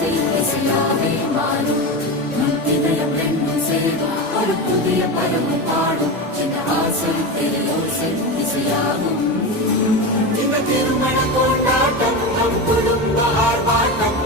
ஓசை இசையாவே மாறும். இதயம் ரெண்டும் சேரும் ஒரு புதிய பருவம் பாடும். இந்த ஆசை ஓசை இசையாகும். இந்த திருமண கொண்டாட்டம் நம் குடும்ப ஆர்ப்பாட்டம்.